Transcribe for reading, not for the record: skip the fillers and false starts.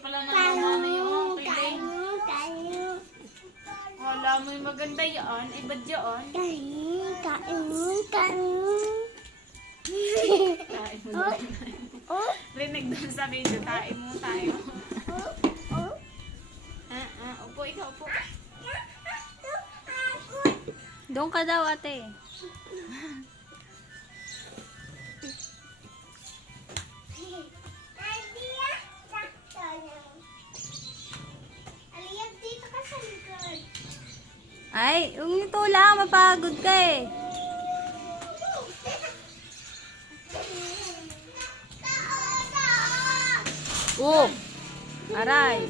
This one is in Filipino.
pala ng mama yung piling. Wala mo yung maganda yan. Ay, ba't yan? Kain mo na. Rinig doon sa video. Kain mo tayo. Upo, ikaw upo. Doon ka daw, ate. Ay, yung ito lang, mapagod ka eh. Oh, aray.